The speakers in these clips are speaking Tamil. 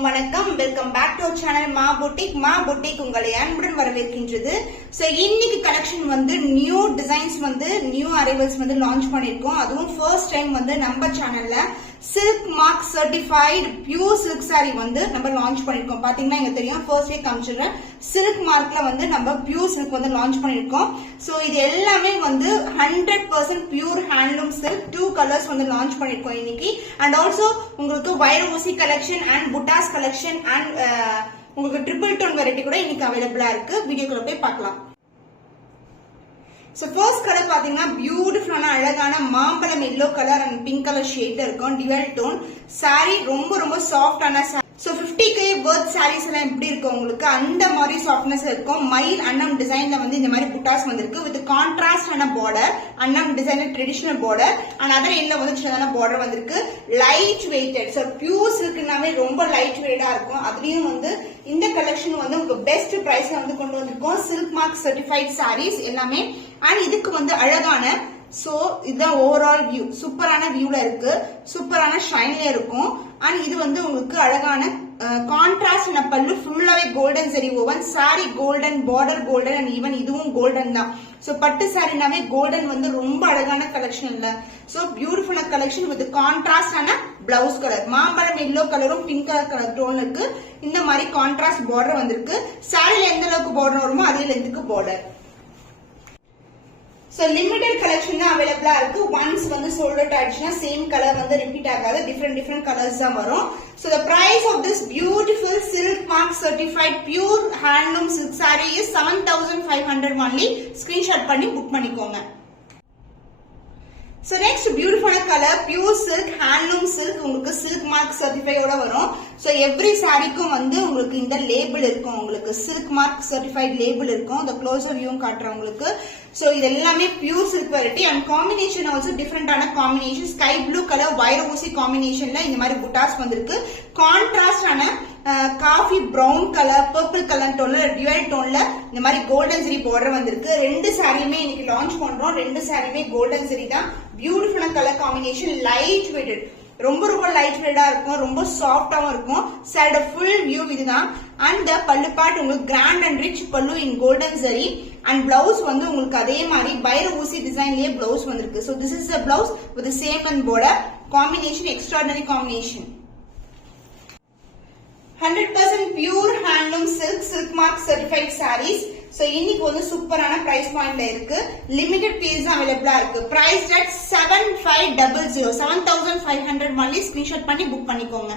அனைவருக்கும் வணக்கம். வெல்கம் பேக் டு சேனல் மா புட்டிக் உங்களை அன்புடன் வரவேற்கின்றது. சோ இன்னைக்கு கலெக்ஷன் வந்து நியூ டிசைன்ஸ் வந்து நியூ அரைவல்ஸ் வந்து லான்ச் பண்ணிருக்கோம். அதுவும் ஃபர்ஸ்ட் டைம் வந்து நம்ம சேனல்ல silk mark certified pure silk sorry வந்து நம்ம லான்ச் பண்ணிருக்கோம். பாத்தீங்கன்னா இங்க தெரியும், ஃபர்ஸ்ட் காமிச்சிடுறேன். சில்க் மார்க்ல வந்து நம்ம பியூர் சில்க் வந்து லான்ச் பண்ணிருக்கோம். சோ இது எல்லாமே வந்து 100% பியூர் ஹேண்ட்லூம் சில்க் 2 கலர்ஸ் வந்து லான்ச் பண்ணிருக்கோம் இன்னைக்கு. அண்ட் ஆல்சோ உங்களுக்கு வைர ஊசி collection and buttas collection and உங்களுக்கு ட்ரிபிள் டோன் வெரைட்டி கூட இன்னைக்கு அவைலபிளா இருக்கு. வீடியோக்குள்ள போய் பார்க்கலாம். சோ ஃபர்ஸ்ட் கலர் பாத்தீங்கன்னா பியூட்டிஃபுல்லான அழகான மாம்பழம் yellow colour and pink colour ஷேட்ல இருக்கும். டியூவல் டோன் சாரி ரொம்ப சாஃப்டான சாரி. சோ 50k வர்த் சாரீஸ் எல்லாம் எப்படி இருக்கும் உங்களுக்கு அந்த மாதிரி சாஃப்ட்னஸ் இருக்கும். மயில் அன்னம் டிசைன்ல வந்து இந்த மாதிரி புட்டாஸ் வந்திருக்கு வித் கான்ட்ராஸ்ட் ஆன பார்டர். அன்னம் டிசைன்ல ட்ரெடிஷனல் பார்டர் அண்ட் அதர் எண்ட்ல வந்து சின்னதான பார்டர் வந்திருக்கு. Light weighted. சோ பியூர் சில்க்னாவே ரொம்ப லைட் வெயிட்டா இருக்கும். அதுலயும் வந்து இந்த கலெக்ஷன் வந்து உங்களுக்கு பெஸ்ட் பிரைஸ்ல வந்து கொண்டு வந்திருக்கோம். சில்க் மார்க் சர்டிஃபைட் சாரீஸ் எல்லாமே. அண்ட் இதுக்கு வந்து அழகான சோ இதுதான் ஓவரால் வியூ. சூப்பரான வியூல இருக்கு, சூப்பரான ஷைன்ல இருக்கும். அண்ட் இது வந்து உங்களுக்கு அழகான கான்ட்ராஸ்ட் பல்லு ஃபுல்லாவே golden zari woven sari, golden border golden and even இதுவும் கோல்டன் தான். சோ பட்டு சாரினாவே கோல்டன் வந்து ரொம்ப அழகான கலெக்ஷன் இல்ல. So beautiful collection with contrast ஆன பிளவுஸ் கலர். மாம்பழம் எல்லோ கலரும் பிங்க் கலர் டோன் இருக்கு. இந்த மாதிரி கான்ட்ராஸ்ட் பார்டர் வந்திருக்கு. சாரில எந்த அளவுக்கு பார்டர் வருமோ அதே லென்த்துக்கு பார்டர். சோ லிமிடெட் கலெக்ஷன் தான் அவைலபிளா இருக்கு. ஒன்ஸ் வந்து சோல்ட் அவுட் ஆயிடுச்சுன்னா சேம் கலர் வந்து ரிப்பீட் ஆகாது. டிஃபரெண்ட் கலர்ஸ் தான் வரும். So the price of this beautiful silk mark certified pure handloom silk saree is 7500 only. Screenshot பண்ணி புக் பண்ணிக்கோங்க. So next beautiful color pure silk handloom silk உங்களுக்கு silk mark certified ஓட வரும். So every சாரிக்கும் வந்து உங்களுக்கு இந்த லேபிள் இருக்கும். உங்களுக்கு silk mark certified லேபிள் இருக்கும். the closer view காட்டுறேன் உங்களுக்கு. So இது எல்லாமே pure silk variety and combination also different ஆன combination. sky blue color வைர ஊசி combinationல இந்த மாதிரி புட்டாஸ் வந்திருக்கு. கான்ட்ராஸ்ட் ஆன coffee brown colour purple colour டோன்ல டியூவல் டோன்ல இந்த மாதிரி கோல்டன் ஜெரி பார்டர் வந்திருக்கு. ரெண்டு சாரியுமே இன்னைக்கு லான்ச் பண்றோம். ரெண்டு சாரியுமே கோல்டன் ஜெரி தான். பியூட்டிஃபுல்லான கலர் காம்பினேஷன், லைட் வெயிட்டட், ரொம்ப லைட் வெயிட்டா இருக்கும். ரொம்ப சாஃப்டாவும் இருக்கும். சாரியோட ஃபுல் வியூ இதுதான். அண்ட் பல்லு பார்ட் உங்களுக்கு கிராண்ட் அண்ட் ரிச் பல்லு இன் கோல்டன் ஜெரி. அண்ட் பிளவுஸ் வந்து உங்களுக்கு அதே மாதிரி வைர ஊசி டிசைன்லயே பிளவுஸ் வந்திருக்கு. So this is a blouse with the same and border combination, extraordinary combination. 100% pure handloom silk mark certified sarees. So இன்னைக்கு வந்து சூப்பரான பிரைஸ் பாயிண்ட்ல இருக்கு. லிமிடெட் பீஸ் அவைலபிளா இருக்கு. Price at 7500 7500 only. ஸ்கிரீன்ஷாட் பண்ணி புக் பண்ணிக்கோங்க.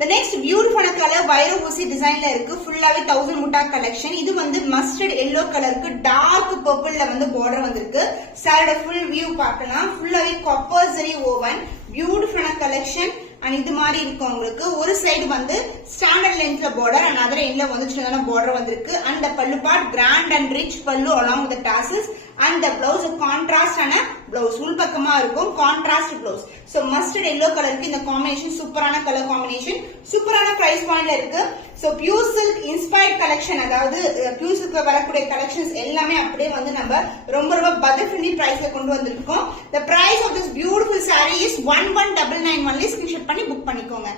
The next beautiful color வைர ஊசி டிசைன்ல இருக்கு. ஃபுல்லாவே 1000 முட்டா கலெக்ஷன். இது வந்து மஸ்டர்ட் எல்லோ கலருக்கு டார்க் பர்பிள்ல வந்து பார்டர் வந்திருக்கு. சாரியோட ஃபுல் வியூ பார்க்கலாம். ஃபுல்லாவே காப்பர் ஜெரி ஓவன் பியூட்டிஃபுல்லான கலெக்ஷன். அண்ட் இது மாதிரி இருக்கும் உங்களுக்கு. ஒரு சைடு வந்து ஸ்டாண்டர்ட் லென்த்ல பார்டர் அண்ட் அதர் எண்ட்ல வந்து சின்னதான பார்டர் வந்திருக்கு. அண்ட் பல்லு பார்ட் கிராண்ட் அண்ட் ரிச் பல்லு along with the tassels and the blouse contrast ஆன பிளவுஸ் உள் பக்கமா இருக்கும். Contrast blouse. So mustard yellow கலருக்கு இந்த காம்பினேஷன் சூப்பரான கலர் காம்பினேஷன். சூப்பரான பிரைஸ் பாயிண்ட்ல இருக்கு. So pure silk inspired collection, அதாவது பியூர் சில்க்ல வரக்கூடிய கலெக்ஷன்ஸ் எல்லாமே அப்படியே வந்து நம்ம ரொம்ப பட்ஜெட் ஃப்ரெண்ட்லி பிரைஸ்ல கொண்டு வந்திருக்கோம். the price of this beautiful saree is 1199 only. Screenshot பண்ணி புக் பண்ணிக்கோங்க.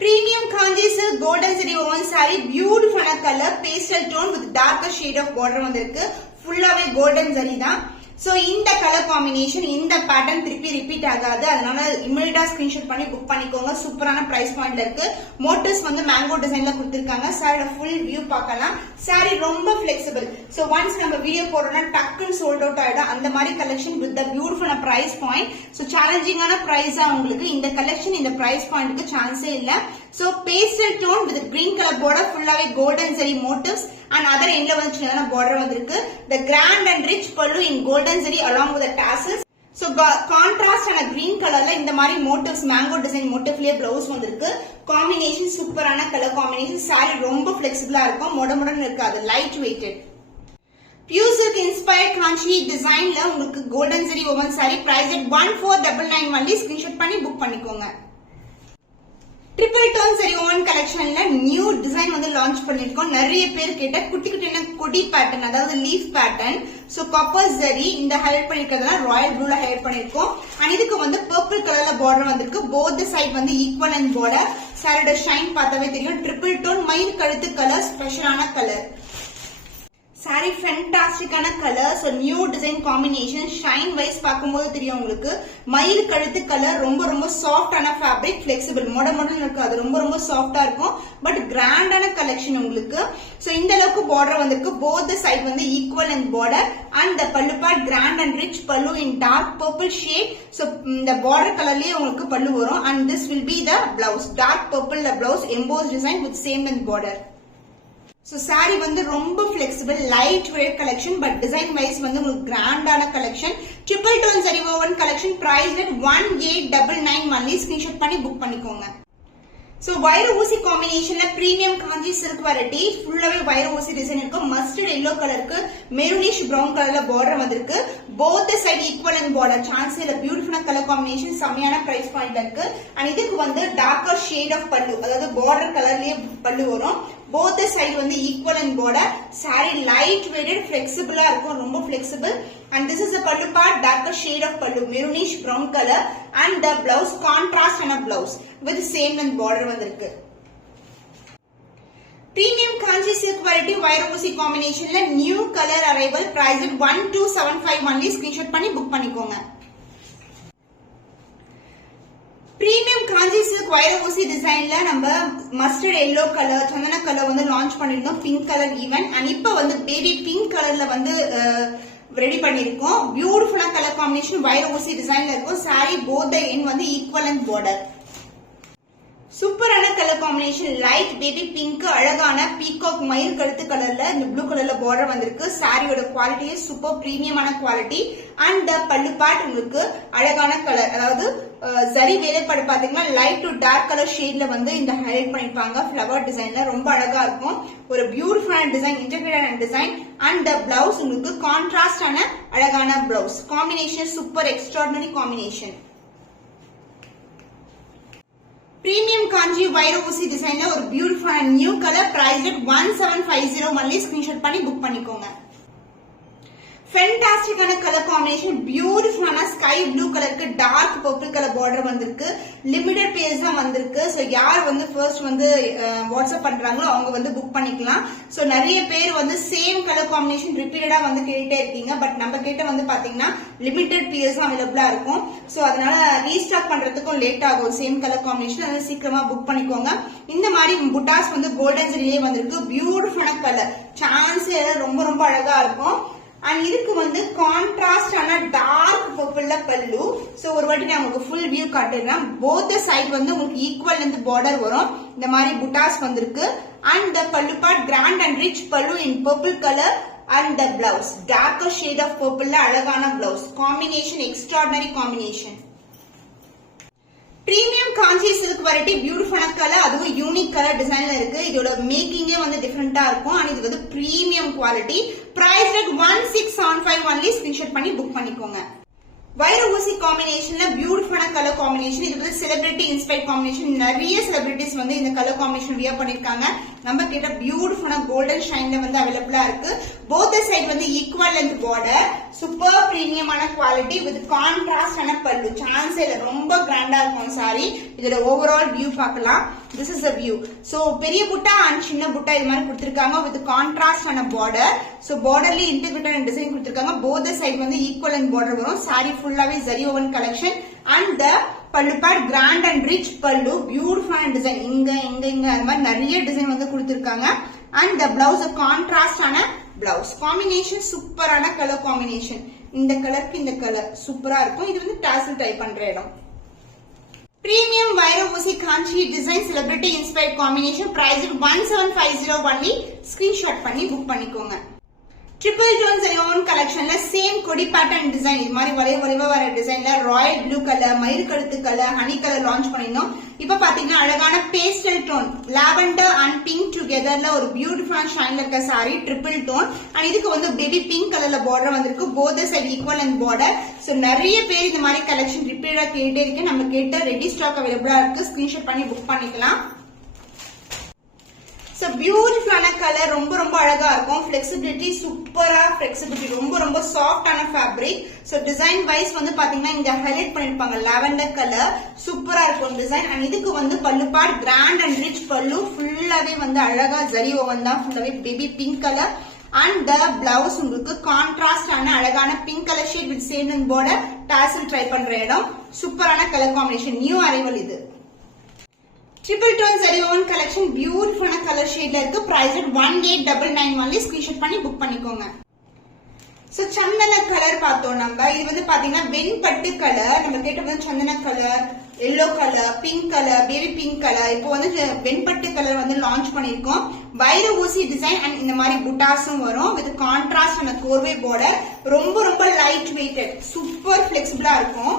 Premium Kanji silk golden zari woven saree, beautiful color pastel tone with darker shade of border வந்திருக்கு. ஃபுல்லாவே கோல்டன் ஜரி தான். சோ இந்த கலர் காம்பினேஷன் இந்த பேட்டர்ன் திருப்பி ரிப்பீட் ஆகாது. அதனால இமிடியேட்டா ஸ்கிரீன்ஷாட் பண்ணி புக் பண்ணிக்கோங்க. சூப்பரான பிரைஸ் பாயிண்ட்ல இருக்கு. மோட்டிவ்ஸ் வந்து மேங்கோ டிசைன்ல கொடுத்திருக்காங்க. சாரியோட ஃபுல் வியூ பார்க்கலாம். சாரி ரொம்ப ஃபிளெக்சிபிள். சோ ஒன்ஸ் நம்ம வீடியோ போடுறோம்னா டக்குன்னு சோல்ட் அவுட் ஆயிடும். அந்த மாதிரி collection with the beautiful price point. So சேலஞ்சிங்கான பிரைஸா உங்களுக்கு இந்த கலெக்ஷன் இந்த பிரைஸ் பாயிண்ட்க்கு சான்ஸே இல்ல. So pastel tone with green colour border ஃபுல்லாவே golden zari motifs and other endல வந்து சின்னதான border வந்திருக்கு. the grand and rich pallu in golden zari along with the tassels. so contrast ஆன green கலர்ல இந்த மாதிரி motifs mango design motifலயே blouse வந்திருக்கு. காம்பினேஷன் சூப்பரான கலர் காம்பினேஷன். saree ரொம்ப flexible-ஆ இருக்கும். மொடமொடன்னு இருக்காது. light weighted. Pure silk inspired kanchi designல உங்களுக்கு golden zari woven saree price at 1499 only. Screenshot பண்ணி புக் பண்ணிக்கோங்க. ட்ரிபிள் டோன் சரி ஓவன் கலெக்ஷன்ல நியூ டிசைன் வந்து லான்ச் பண்ணிருக்கோம். நிறைய பேர் கேட்ட குட்டி குட்டியான கொடி பேட்டர்ன், அதாவது leaf pattern. So copper zari இந்த ஹைலைட் பண்ணிருக்கிறதுனா ராயல் ப்ளூல ஹைலைட் பண்ணிருக்கோம். அண்ட் இதுக்கு வந்து பர்பிள் கலர்ல பார்டர் வந்திருக்கு. போத் சைட் வந்து ஈக்குவல் அண்ட் பார்டர். சாரியோட ஷைன் பார்த்தாவே தெரியும். ட்ரிபிள் டோன் மயில் கழுத்து கலர், ஸ்பெஷலான கலர். சாரி ஃபேண்டாஸ்டிக்கான கலர். So new design combination. Shine wise பார்க்கும்போது தெரியும் உங்களுக்கு. மயில் கழுத்து கலர், ரொம்ப ரொம்ப சாஃப்டான ஃபேப்ரிக், ஃபிளெக்சிபிள், மொடன்னு இருக்கு. அது ரொம்ப ரொம்ப சாஃப்டா இருக்கும். பட் கிராண்டான கலெக்ஷன் உங்களுக்கு. சோ இந்த அளவுக்கு பார்டர் வந்திருக்கு. போத் சைட் வந்து equal and border. And the பல்லு பார்ட் கிராண்ட் அண்ட் ரிச் பல்லு in dark purple shade. So இந்த பார்டர் கலர்லயே உங்களுக்கு பல்லு வரும். And this will be the blouse. Dark purple blouse, emboss design with same and border. So sari வந்து ரொம்ப flexible, light weight collection. But design wise வந்து உங்களுக்கு கிராண்டான கலெக்ஷன். ட்ரிபிள் டோன் சரி woven collection. Price at 1899 only. Screenshot பண்ணி புக் பண்ணிக்கோங்க. சோ வைர ஊசி காம்பினேஷன்ல பிரீமியம் காஞ்சி சில்க் வெரைட்டி. ஃபுல்லாவே வைர ஊசி டிசைன் இருக்கும். மஸ்டர்ட் எல்லோ கலருக்கு மெரூனிஷ் பிரவுன் கலர்ல பார்டர் வந்திருக்கு. Both side equal and border. Chance இல்ல. பியூட்டிஃபுல்லான கலர் காம்பினேஷன், செமையான பிரைஸ் பாயிண்ட் இருக்கு. அண்ட் இதுக்கு வந்து டார்க்கர் ஷேட் ஆஃப் பல்லு, அதாவது பார்டர் கலர்லயே பல்லு வரும். போத் சைடு வந்து equal and border. Sari light weighted, பிளெக்சிபிளா இருக்கும், ரொம்ப flexible. And this is the pallu part, darker shade of pallu, maroonish brown color. And the blouse contrast and a blouse with same and border vandirukku. Premium kanchi silk variety wire oosi combination la new color arrival. Price at 1275 only. Screenshot பண்ணி book பண்ணிக்கோங்க. பிரீமியம் காஞ்சி சில்க் வைர ஊசி டிசைன்ல நம்ம மஸ்டர்ட் எல்லோ கலர், சந்தன கலர் வந்து லான்ச் பண்ணிருந்தோம். Pink colour even. அண்ட் இப்ப வந்து பேபி பிங்க் கலர்ல வந்து ரெடி பண்ணிருக்கோம். பியூட்டிஃபுல்லா கலர் காம்பினேஷன் வைர ஊசி டிசைன்ல இருக்கும். சாரி போத் எண்ட் வந்து ஈக்குவல் அண்ட் பார்டர். சூப்பரான colour combination. Light baby pink, அழகான பீகாக் மயில் கழுத்து கலர்ல இந்த ப்ளூ கலர்ல பார்டர் வந்திருக்கு. சாரியோட குவாலிட்டியே சூப்பர் பிரீமியமான குவாலிட்டி. அண்ட் பல்லு பார்ட் உங்களுக்கு அழகான கலர், அதாவது ஜரி வேலைப்பாடு பாத்தீங்கன்னா லைட் டு டார்க் கலர் ஷேட்ல வந்து இந்த ஹைலைட் பண்ணிருப்பாங்க. ஃபிளவர் டிசைன்ல ரொம்ப அழகா இருக்கும். ஒரு பியூட்டிஃபுல்லான design, integrated design. And the blouse உங்களுக்கு கான்ட்ராஸ்டான அழகான blouse. Combination super extraordinary combination. Premium Kanchi வைர ஊசி டிசைன்ல ஒரு beautiful new colour. Price at 1750 only. Screenshot பண்ணி புக் பண்ணிக்கோங்க. ஃபேண்டாஸ்டிக்கான கலர் காம்பினேஷன். பியூட்டிஃபுல்லான ஸ்கை ப்ளூ கலருக்கு டார்க் பர்பிள் கலர் பார்டர் வந்திருக்கு. லிமிடெட் பேஸ் தான் வந்திருக்கு. சோ யார் வந்து ஃபர்ஸ்ட் வந்து வாட்ஸ்அப் பண்றாங்களோ அவங்க வந்து புக் பண்ணிக்கலாம். சோ நிறைய பேர் வந்து சேம் கலர் காம்பினேஷன் ரிப்பீட்டடா வந்து கேட்டே இருக்கீங்க. பட் நம்ம கிட்ட வந்து பாத்தீங்கன்னா லிமிடெட் பீஸ் தான் அவைலபிளா இருக்கும். சோ அதனால ரீஸ்டாக் பண்றதுக்கும் லேட் ஆகும் சேம் கலர் காம்பினேஷன். அதனால சீக்கிரமா புக் பண்ணிக்கோங்க. இந்த மாதிரி புட்டாஸ் வந்து கோல்டன் ஜரியிலே வந்திருக்கு. பியூட்டிஃபுல்லான கலர், சான்ஸ் ரொம்ப ரொம்ப அழகா இருக்கும். அண்ட் இதுக்கு வந்து கான்ட்ராஸ்டான டார்க் பர்பிள்ல பல்லு. சோ ஒரு வாட்டி நான் உங்களுக்கு ஃபுல் வியூ காட்டுறேன். போத் சைடு வந்து உங்களுக்கு ஈக்குவல் வந்து பார்டர் வரும். இந்த மாதிரி புட்டாஸ் வந்திருக்கு. அண்ட் த பல்லு பார்ட் கிராண்ட் அண்ட் ரிச் பல்லு in purple colour. And the blouse darker shade of பர்பிள்ல அழகான blouse. Combination extraordinary combination. Premium Kanchi silk variety. பியூட்டிஃபுல்லான கலர், அதுவும் யூனிக் கலர் டிசைன்ல இருக்கு. இதோட மேக்கிங்கே வந்து டிஃபரெண்டா இருக்கும். அண்ட் இது வந்து premium quality. Price at 1675 only. Screenshot பண்ணி புக் பண்ணிக்கோங்க. வைர ஊசி காம்பினேஷன்ல பியூட்டிஃபுல்லான கலர் காம்பினேஷன். இது வந்து செலிபிரிட்டி இன்ஸ்பைர்ட் காம்பினேஷன். நிறைய செலிபிரிட்டிஸ் வந்து இந்த கலர் காம்பினேஷன் வியர் பண்ணிருக்காங்க. நம்ம கிட்ட பியூட்டிஃபுல்லான கோல்டன் ஷைன்ல வந்து அவைலபிளா இருக்கு. போத் சைடு வந்து ஈக்குவல் லென்த் பார்டர். சூப்பர் பிரீமியமான குவாலிட்டி வித் கான்ட்ராஸ்டான பல்லு. சான்ஸே இல்ல, ரொம்ப கிராண்டா இருக்கும் சாரி. இதோட ஓவரால் வியூ பார்க்கலாம். This is a view. So பெரிய புட்டா அண்ட் சின்ன புட்டா இது மாதிரி கொடுத்திருக்காங்க வித் கான்ட்ராஸ்டான பார்டர். சோ பார்டர்லயே இன்டெகிரேட்டட் டிசைன் கொடுத்திருக்காங்க. போத் சைடு வந்து ஈக்குவல் அண்ட் பார்டர் வரும். சாரி ஃபுல்லாவே zari woven collection. And the பல்லு பார்ட் கிராண்ட் அண்ட் ரிச் பல்லு. பியூட்டிஃபுல்லான டிசைன். இங்க இங்க இங்க அந்த மாதிரி நிறைய டிசைன் வந்து கொடுத்திருக்காங்க. அண்ட் த பிளவுஸ் கான்ட்ராஸ்டான பிளவுஸ். காம்பினேஷன் சூப்பரான கலர் காம்பினேஷன். இந்த கலருக்கு இந்த கலர் சூப்பரா இருக்கும். இது வந்து டாசல் டைப் பண்ற இடம். பிரீமியம் வைர ஊசி Kanchi design celebrity inspired combination. Price 1750 only. Screenshot பண்ணி புக் பண்ணிக்கோங்க. ட்ரிபிள் டோன் சரியோன் கலெக்ஷன்ல சேம் கொடி பேட்டர்ன் டிசைன் இது மாதிரி வளைவா வர டிசைன்ல ராயல் ப்ளூ கலர், மயில் கழுத்து கலர், ஹனி கலர் லான்ச் பண்ணிருந்தோம். இப்ப பாத்தீங்கன்னா அழகான pastel tone lavender and pink டுகெதர்ல ஒரு பியூட்டிஃபுல்லான ஷைன்ல இருக்க சாரி ட்ரிபிள் டோன். அண்ட் இதுக்கு வந்து பேபி பிங்க் கலர்ல பார்டர் வந்திருக்கு. Both side equal and border. So நிறைய பேர் இந்த மாதிரி கலெக்ஷன் ரிப்பீட்டடா கேட்டே இருக்கு. நம்ம கேட்ட ரெடி ஸ்டாக் அவைலபிளா இருக்கு. ஸ்கிரீன்ஷாட் பண்ணி புக் பண்ணிக்கலாம். So beautiful கலர் ரொம்ப ரொம்ப அழகா இருக்கும். flexibility சூப்பரா flexibility ரொம்ப சாஃப்டான ஃபேப்ரிக். சோ டிசைன் வைஸ் வந்து பாத்தீங்கன்னா இங்க ஹைலைட் பண்ணிருப்பாங்க லாவெண்டர் கலர் சூப்பரா இருக்கும் டிசைன். அண்ட் இதுக்கு வந்து பல்லு பார்ட் கிராண்ட் அண்ட் ரிச் பல்லு ஃபுல்லாவே வந்து அழகா ஜரி ஓவன் தான் ஃபுல்லாவே baby pink colour. And the blouse உங்களுக்கு கான்ட்ராஸ்ட் ஆன அழகான pink colour shade with same and border tassel try பண்ற இடம். சூப்பரான கலர் காம்பினேஷன். நியூ அரைவல் இது. Triple tone sari woven collection பியூட்டிஃபுல்லான கலர் ஷேட்ல இருக்கு. Price 1899 only. ஸ்கிரீன்ஷாட் பண்ணி புக் பண்ணிக்கோங்க. சோ சந்தன கலர் பார்த்தோம் நம்ம. இது வந்து பாத்தீங்கன்னா வெண்பட்டு கலர். நம்ம கேட்ட சந்தன colour, yellow colour, pink colour, baby pink colour. இப்போ வந்து வெண்பட்டு கலர் வந்து லான்ச் பண்ணிருக்கோம். வைர ஊசி டிசைன் அண்ட் இந்த மாதிரி புட்டாஸும் வரும் வித் கான்ட்ராஸ்ட் ஆன கோர்வே பார்டர். ரொம்ப லைட் வெயிட்டட் சூப்பர் பிளெக்சிபிளா இருக்கும்.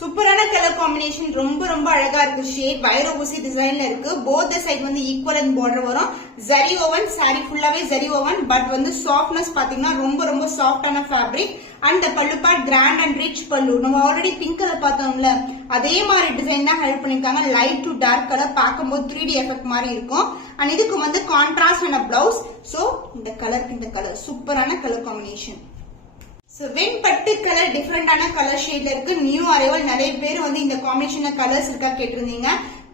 சூப்பரான கலர் காம்பினேஷன். ரொம்ப அழகா இருக்கு ஷேட். வைர ஊசி டிசைன்ல இருக்கு. போத் சைடு வந்து ஈக்குவல் அண்ட் பார்டர் வரும். ஜரி ஓவன் சாரி ஃபுல்லாவே ஜரி ஓவன். பட் வந்து சாஃப்ட்னஸ் பாத்தீங்கன்னா ரொம்ப சாஃப்டான ஃபேப்ரிக். அண்ட் பல்லு பார்ட் கிராண்ட் அண்ட் ரிச் பல்லு. நம்ம ஆல்ரெடி பிங்க் கலர் பார்த்தோம்ல அதே மாதிரி டிசைன் தான் ஹெல்ப் பண்ணிருக்காங்க. லைட் டு டார்க் கலர் பார்க்கும்போது 3D எஃபெக்ட் மாதிரி இருக்கும். அண்ட் இதுக்கு வந்து கான்ட்ராஸ்ட் ஆன பிளவுஸ். சோ இந்த கலருக்கு இந்த கலர் சூப்பரான கலர் காம்பினேஷன். வெண்பட்டு கலர் டிஃபரெண்டான கலர் ஷேட்ல இருக்கு. New arrival. நிறைய பேர் வந்து இந்த காம்பினேஷன்ல கலர்ஸ் இருக்கா கேட்டிருந்தீங்க.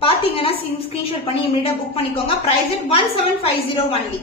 பாத்தீங்கன்னா ஸ்கிரீன்ஷாட் பண்ணி இமிடியா புக் பண்ணிக்கோங்க. Price 1750 only.